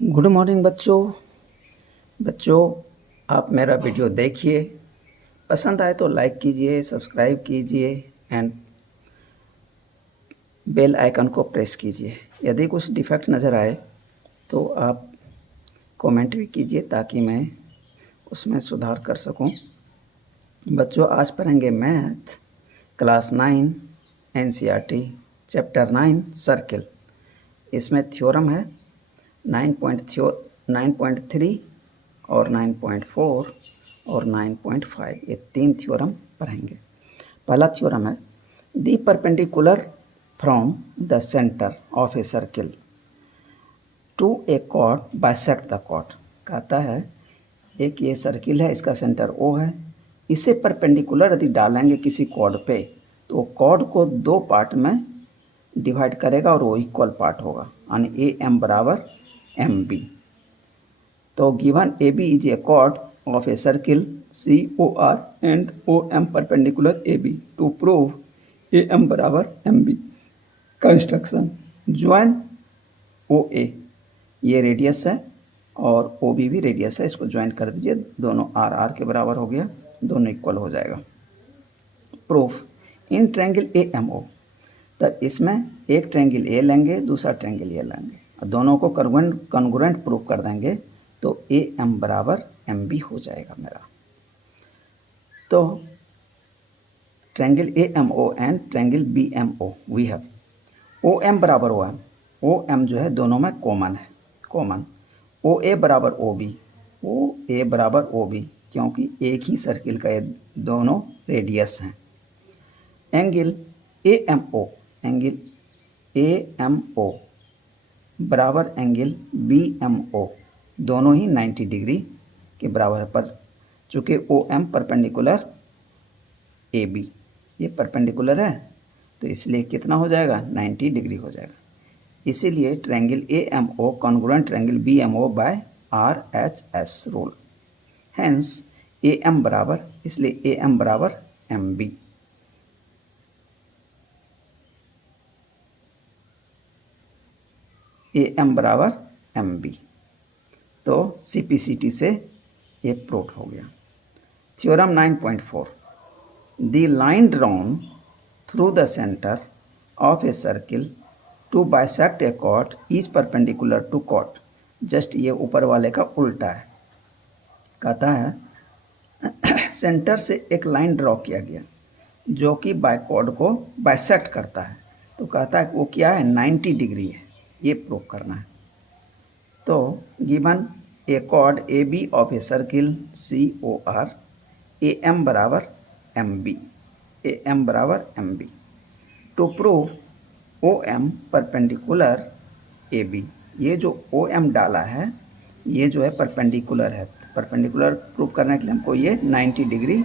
Good morning बच्चों आप मेरा वीडियो देखिए, पसंद आए तो लाइक कीजिए, सब्सक्राइब कीजिए एंड बेल आइकन को प्रेस कीजिए। यदि कुछ डिफेक्ट नज़र आए तो आप कमेंट भी कीजिए ताकि मैं उसमें सुधार कर सकूं। बच्चों आज पढ़ेंगे math class 9 NCERT chapter 9 circle. इसमें थ्योरम है 9.3 और 9.4 और 9.5, ये 3 थ्योरम पढ़ेंगे। पहला थ्योरम है the perpendicular from the centre of a circle to a chord bisect the chord. कहता है एक ये सर्किल है, इसका सेंटर O है, इसे परपेंडिकुलर यदि डालेंगे किसी कॉर्ड पे तो कॉर्ड को दो पार्ट में डिवाइड करेगा और वो इक्वल पार्ट होगा, यानी ए एम बराबर एम बी। तो given A B is a chord of a circle C O R and O M perpendicular A B to prove A M बराबर M B. Construction join O A, ये radius है और O B भी radius है, इसको join कर दीजिए, दोनों आर आर के बराबर हो गया, दोनों इक्वल हो जाएगा। Proof in triangle A M O, तो इसमें एक ट्रायंगल ए लेंगे, दूसरा ट्रायंगल ए लेंगे, दोनों को कॉन्ग्रुएंट प्रूफ कर देंगे तो ए एम बराबर एम बी हो जाएगा मेरा। तो triangle A M O and triangle B M O we have O M बराबर ओ एम, ओ एम जो है दोनों में कॉमन है, कॉमन ओ ए बराबर ओ बी, ओ ए बराबर ओ बी, क्योंकि एक ही सर्किल का ये दोनों रेडियस हैं। Angle A M O, angle A M O बराबर एंगल बी एम ओ, दोनों ही 90 डिग्री के बराबर है, पर चूँकि O M perpendicular A B, ये परपेंडिकुलर है तो इसलिए कितना हो जाएगा 90 डिग्री हो जाएगा। इसीलिए triangle A M O congruent triangle B M O by R H S rule, hence A M बराबर, इसलिए ए एम बराबर एम बी। ए एम बराबर एम बी, तो CPCT से ये प्रूव हो गया। Theorem 9.4 the line drawn through the centre of a circle to bisect a chord is perpendicular to chord. Just ये ऊपर वाले का उल्टा है। कहता है सेंटर से एक लाइन ड्रॉ किया गया जो कि कॉर्ड को बाइसेक्ट करता है, तो कहता है वो क्या है 90 डिग्री है, ये प्रूव करना है। तो given a chord A B of a circle C O R, A M बराबर एम बी, ए एम बराबर M B to prove O M perpendicular A B. ये जो ओ एम डाला है ये जो है परपेंडिकुलर है, परपेंडिकुलर प्रूव करने के लिए हमको ये 90 डिग्री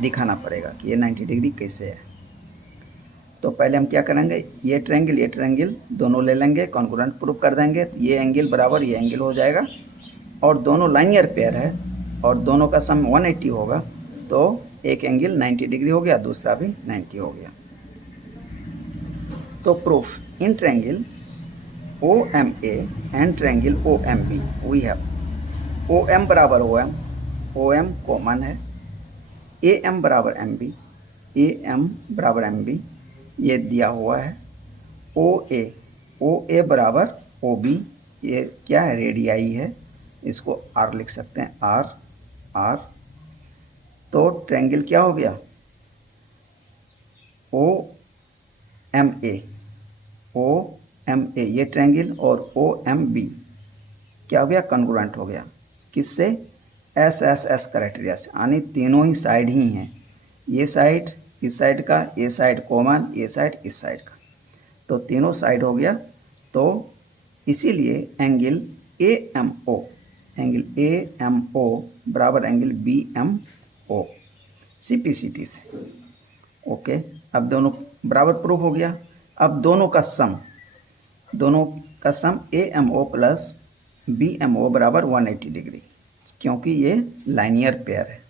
दिखाना पड़ेगा कि ये 90 डिग्री कैसे है। तो पहले हम क्या करेंगे, ये ट्रायंगल दोनों ले लेंगे, कॉन्ग्रुएंट प्रूफ कर देंगे, ये एंगल बराबर ये एंगल हो जाएगा, और दोनों लाइनियर पेयर है और दोनों का सम 180 होगा, तो एक एंगल 90 डिग्री हो गया, दूसरा भी 90 हो गया। तो proof in triangle O M A and triangle O M B we have O M बराबर ओ एम कॉमन है, ए एम बराबर एम बी, ए एम बराबर एम बी ये दिया हुआ है, ओ ए बराबर ओ बी, ये क्या है रेडियाई है, इसको आर लिख सकते हैं, आर आर। तो ट्रायंगल क्या हो गया ओ एम ए, ये ट्रायंगल और ओ एम बी क्या हो गया कॉन्ग्रुएंट हो गया, किससे एस एस एस क्राइटेरिया से, यानी तीनों ही साइड ही हैं, ये साइड इस साइड का, ये साइड कॉमन, ये साइड इस साइड का, तो तीनों साइड हो गया। तो इसीलिए एंगल ए एम ओ बराबर angle B M O CPCT से। ओके, अब दोनों बराबर प्रूफ हो गया। अब दोनों का sum A M O plus B M O बराबर 180 डिग्री, क्योंकि ये लाइनियर पेयर है।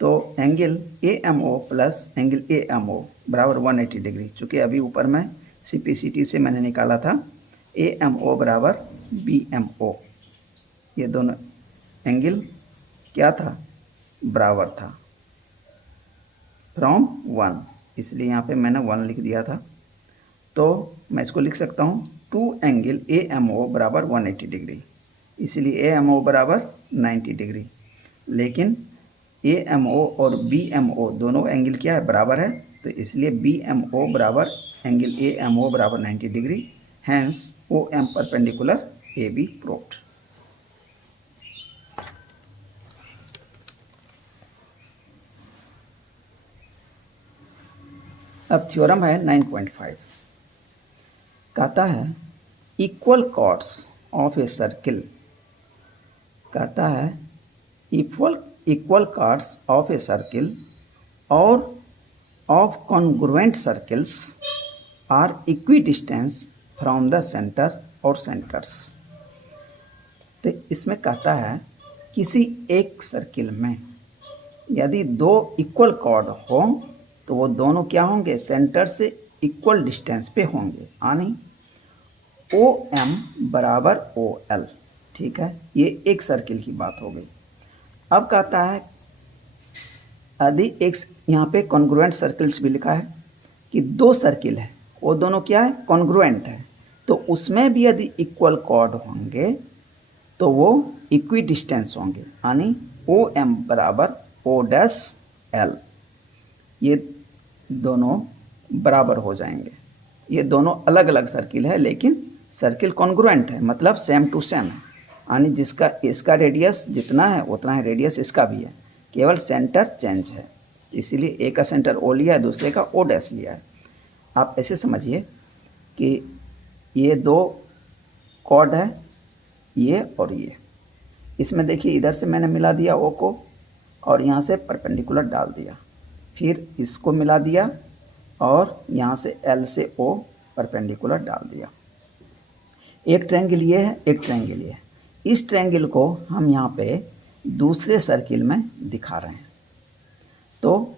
तो angle A M O plus angle A M O बराबर 180 डिग्री, चूँकि अभी ऊपर में CPCT से मैंने निकाला था ए एम ओ बराबर BMO, ये दोनों एंगल क्या था, बराबर था फ्रॉम 1, इसलिए यहाँ पे मैंने 1 लिख दिया था। तो मैं इसको लिख सकता हूँ 2 एंगल AMO बराबर 180 डिग्री, इसलिए AMO बराबर 90 डिग्री। लेकिन AMO और BMO दोनों एंगल क्या है, बराबर है, तो इसलिए BMO बराबर एंगल AMO बराबर 90 degree, hence OM perpendicular AB proved. अब थ्योरम है 9.5, कहता है equal chords of a circle, कहता है equal chords of a circle or of congruent circles are equidistance from the centre or centres. तो इसमें कहता है किसी एक सर्किल में यदि 2 इक्वल कॉर्ड हो तो वो दोनों क्या होंगे, सेंटर से इक्वल डिस्टेंस पे होंगे, यानी OM बराबर OL। ठीक है, ये एक सर्किल की बात हो गई। अब कहता है यदि एक यहाँ पे कॉन्ग्रुएंट सर्किल्स भी लिखा है कि 2 सर्किल है, वो दोनों क्या है, कॉन्ग्रुएंट है, तो उसमें भी यदि इक्वल कॉर्ड होंगे तो वो इक्वी डिस्टेंस होंगे, यानी OM बराबर O'L, ये दोनों बराबर हो जाएंगे। ये दोनों अलग अलग सर्किल है लेकिन सर्किल कॉन्ग्रुएंट है, मतलब सेम टू सेम है, यानी जिसका इसका रेडियस जितना है उतना ही रेडियस इसका भी है, केवल सेंटर चेंज है, इसीलिए एक का सेंटर O लिया है, दूसरे का O' लिया है। आप ऐसे समझिए कि ये 2 कॉर्ड है, ये और ये, इसमें देखिए इधर से मैंने मिला दिया O को और यहाँ से परपेंडिकुलर डाल दिया, फिर इसको मिला दिया और यहाँ से L से O परपेंडिकुलर डाल दिया। एक ट्रायंगल ये है, एक ट्रायंगल ये है। इस ट्रायंगल को हम यहाँ पे दूसरे सर्किल में दिखा रहे हैं। तो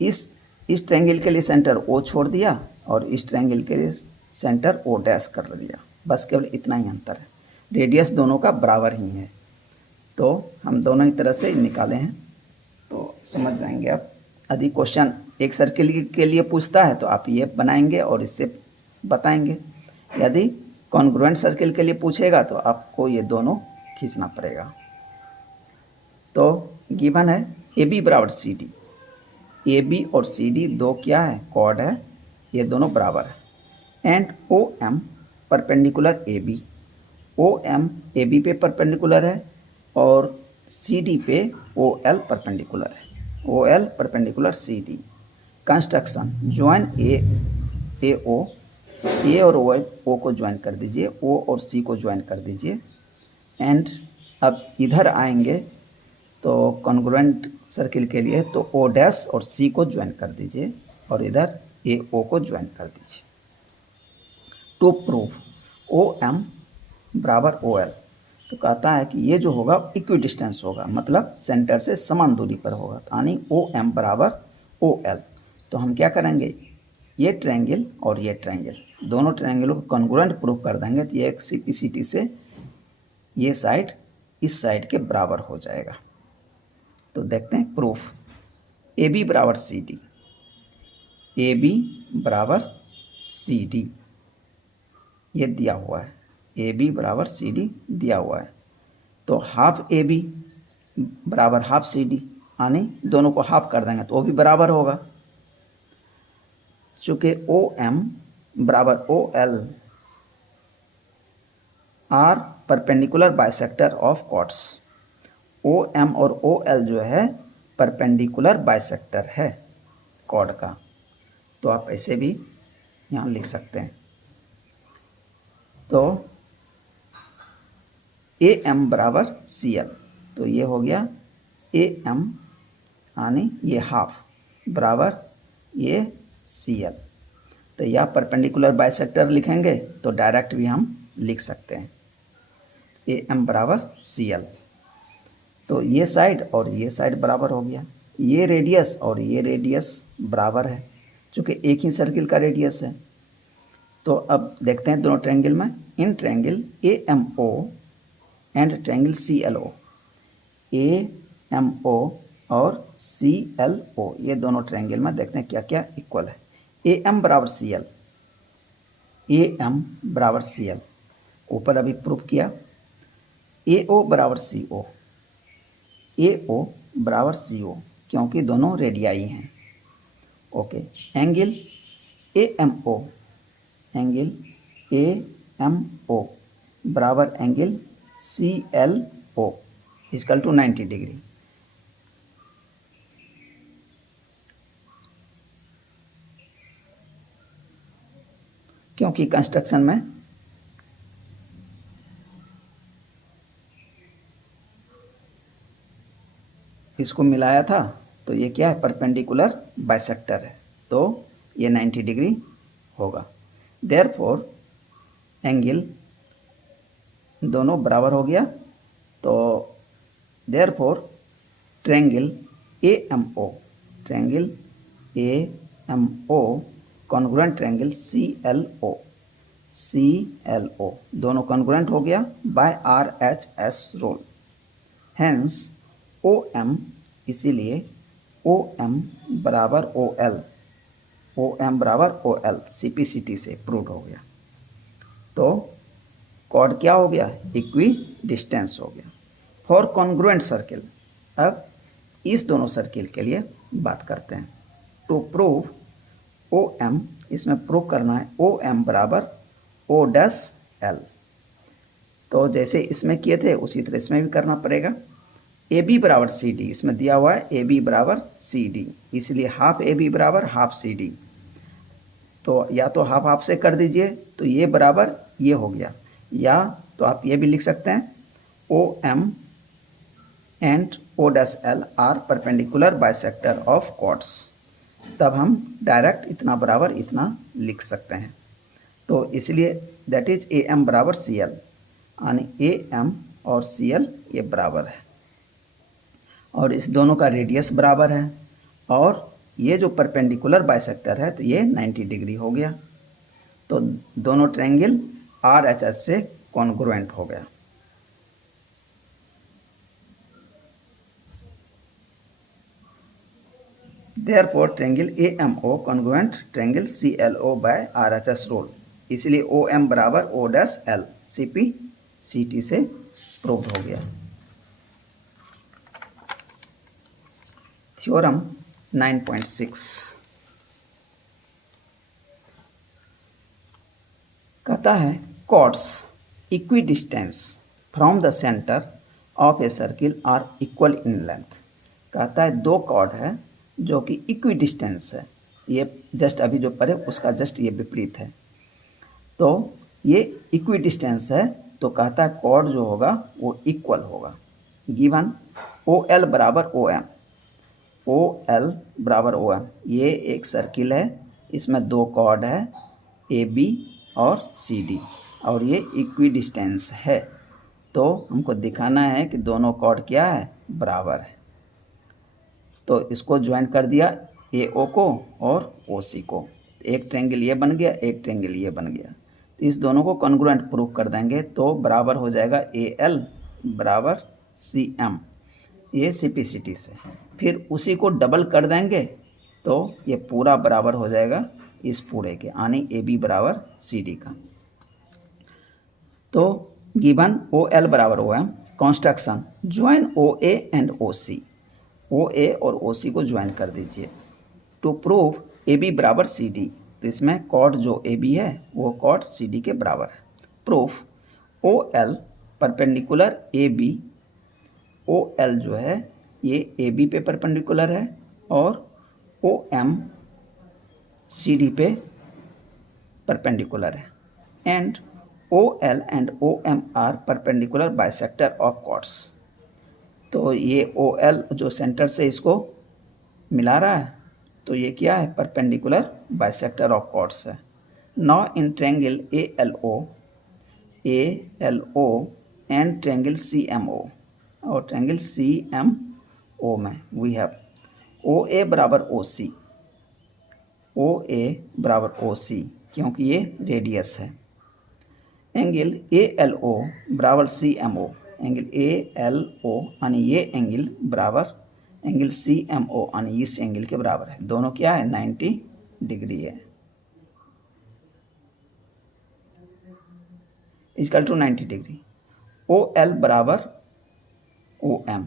इस ट्रायंगल के लिए सेंटर O छोड़ दिया और इस ट्रायंगल के लिए सेंटर O' कर दिया, बस केवल इतना ही अंतर है, रेडियस दोनों का बराबर ही है। तो हम दोनों ही तरह से निकाले हैं तो समझ जाएंगे आप। यदि क्वेश्चन एक सर्किल के लिए पूछता है तो आप ये बनाएंगे और इससे बताएंगे, यदि कॉन्ग्रुएंट सर्किल के लिए पूछेगा तो आपको ये दोनों खींचना पड़ेगा। तो गिवन है AB बराबर CD, AB और CD 2 क्या है, कॉर्ड है, ये दोनों बराबर है, and OM perpendicular AB, OM AB पे परपेंडिकुलर है और CD पे OL परपेंडिकुलर है, OL perpendicular CD। Construction join AO, A और O को ज्वाइन कर दीजिए, O और C को ज्वाइन कर दीजिए, एंड अब इधर आएंगे तो कॉन्ग्रुएंट सर्किल के लिए तो O' और C को ज्वाइन कर दीजिए और इधर AO को ज्वाइन कर दीजिए। टू प्रूव OM बराबर OL, तो कहता है कि ये जो होगा इक्वी डिस्टेंस होगा, मतलब सेंटर से समान दूरी पर होगा, यानी OM बराबर OL। तो हम क्या करेंगे, ये ट्रायंगल और ये ट्रायंगल दोनों ट्रायंगलों को कॉन्ग्रुएंट प्रूव कर देंगे, तो ये एक CPCT से ये साइड इस साइड के बराबर हो जाएगा। तो देखते हैं प्रूफ, AB बराबर CD, AB बराबर CD ये दिया हुआ है, AB बराबर CD दिया हुआ है, तो हाफ AB बराबर हाफ CD, यानी दोनों को हाफ कर देंगे तो वो भी बराबर होगा। चूँकि OM बराबर OL are perpendicular bisector of chords, OM और OL जो है परपेंडिकुलर बाइसेक्टर है कॉर्ड का, तो आप ऐसे भी यहाँ लिख सकते हैं। तो AM बराबर CL, तो ये हो गया AM यानी ये हाफ बराबर ये CL, तो यह परपेंडिकुलर बाइसेक्टर लिखेंगे तो डायरेक्ट भी हम लिख सकते हैं AM बराबर CL। तो ये साइड और ये साइड बराबर हो गया, ये रेडियस और ये रेडियस बराबर है, चूँकि एक ही सर्किल का रेडियस है। तो अब देखते हैं दोनों ट्रायंगल में। In triangle AMO and triangle CLO, AMO और CLO ये दोनों ट्रायंगल में देखते हैं क्या क्या इक्वल है। AM बराबर CL, AM बराबर CL ऊपर अभी प्रूफ किया। AO बराबर CO, AO बराबर CO क्योंकि दोनों रेडियाई हैं। Okay, angle AMO, angle AMO बराबर angle CLO equal to 90 degree. क्योंकि कंस्ट्रक्शन में इसको मिलाया था तो ये क्या है, परपेंडिकुलर बाइसेक्टर है, तो ये 90 डिग्री होगा। देयरफॉर एंगल दोनों बराबर हो गया, तो therefore triangle AMO, triangle AMO congruent triangle CLO दोनों कॉन्ग्रुएंट हो गया by RHS rule. Hence OM, इसीलिए OM बराबर OL, OM बराबर OL CPCT से प्रूव हो गया। तो कॉर्ड क्या हो गया, इक्वी डिस्टेंस हो गया फॉर कॉन्ग्रुएंट सर्किल। अब इस दोनों सर्किल के लिए बात करते हैं। टू प्रूव OM, इसमें प्रूव करना है OM बराबर O'(L). तो जैसे इसमें किए थे उसी तरह इसमें भी करना पड़ेगा। AB बराबर CD, इसमें दिया हुआ है AB बराबर CD, इसलिए हाफ AB बराबर हाफ CD। तो या तो हाफ हाफ से कर दीजिए तो ये बराबर ये हो गया, या तो आप ये भी लिख सकते हैं OM and O'(L) are perpendicular bisector of chords. तब हम डायरेक्ट इतना बराबर इतना लिख सकते हैं। तो इसलिए दैट इज AM बराबर CL, यानी AM और CL ये बराबर है, और इस दोनों का रेडियस बराबर है, और ये जो परपेंडिकुलर बाइसेक्टर है तो ये 90 डिग्री हो गया। तो दोनों ट्रायंगल RHS से कॉन्ग्रुएंट हो गया। Therefore triangle AMO congruent triangle CLO by RHS rule, इसलिए OM बराबर O'(L) CPCT से प्रूव हो गया। थ्योरम 9.6 कहता है chords equidistant from the centre of a circle are equal in length. कहता है दो कॉर्ड है जो कि इक्वी डिस्टेंस है, ये जस्ट अभी जो पढ़े उसका जस्ट ये विपरीत है। तो ये इक्वी डिस्टेंस है, तो कहता है कॉर्ड जो होगा वो इक्वल होगा। गिवन OL बराबर OM, OL बराबर OM, ये एक सर्किल है, इसमें दो कॉर्ड है AB और CD, और ये इक्वी डिस्टेंस है। तो हमको दिखाना है कि दोनों कॉर्ड क्या है, बराबर है। तो इसको ज्वाइन कर दिया AO को और OC को, एक ट्रायंगल ये बन गया, एक ट्रायंगल ये बन गया। तो इस दोनों को कॉन्ग्रुएंट प्रूव कर देंगे तो बराबर हो जाएगा AL बराबर CM, ये CPCT से। फिर उसी को डबल कर देंगे तो ये पूरा बराबर हो जाएगा इस पूरे के, यानी AB बराबर CD का। तो गिवन OL बराबर OM, construction join OA and OC, OA और OC को ज्वाइन कर दीजिए। टू प्रूव AB बराबर CD, तो इसमें कॉर्ड जो AB है वो कॉर्ड CD के बराबर है। Proof OL perpendicular AB, OL जो है ये AB पे परपेंडिकुलर है और OM CD पे परपेंडिकुलर है, and OL and OM are perpendicular bisector of chords. तो ये OL जो सेंटर से इसको मिला रहा है, तो ये क्या है, परपेंडिकुलर बाइसेक्टर ऑफ कॉर्ड्स है। Now in triangle ALO and triangle CMO, और ट्रायंगल CMO में वी हैव OA बराबर OC, OA बराबर OC क्योंकि ये रेडियस है। एंगल ALO बराबर CMO, एंगल ALO यानी ये एंगल बराबर एंगल CMO यानी इस एंगल के बराबर है। दोनों क्या है 90 डिग्री है, इक्वल टू 90 डिग्री। OL बराबर OM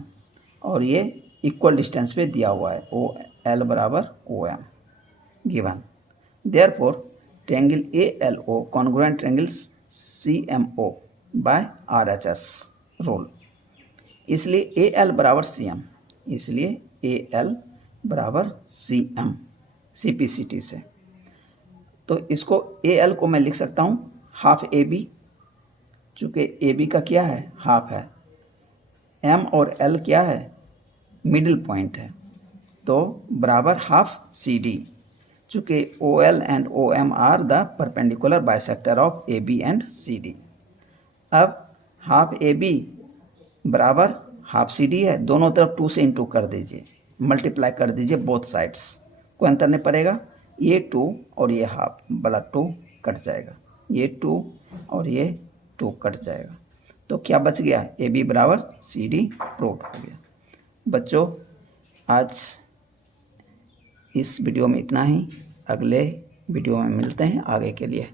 और ये इक्वल डिस्टेंस पे दिया हुआ है, OL बराबर OM given. Therefore triangle ALO congruent triangle CMO by RHS rule. इसलिए AL बराबर CM, इसलिए AL बराबर CM CPCT से। तो इसको AL को मैं लिख सकता हूँ हाफ AB, चूँकि AB का क्या है हाफ है, M और L क्या है मिडिल पॉइंट है, तो बराबर हाफ CD, चूँकि OL and OM are the perpendicular bisector of AB and CD। अब हाफ AB बराबर हाफ CD है, दोनों तरफ 2 से इंटू कर दीजिए, मल्टीप्लाई कर दीजिए बोथ साइड्स, कोई अंतर नहीं पड़ेगा। ये 2 और ये हाफ वाला 2 कट जाएगा, ये 2 और ये 2 कट जाएगा, तो क्या बच गया AB बराबर CD प्रूव हो गया। बच्चों आज इस वीडियो में इतना ही, अगले वीडियो में मिलते हैं आगे के लिए।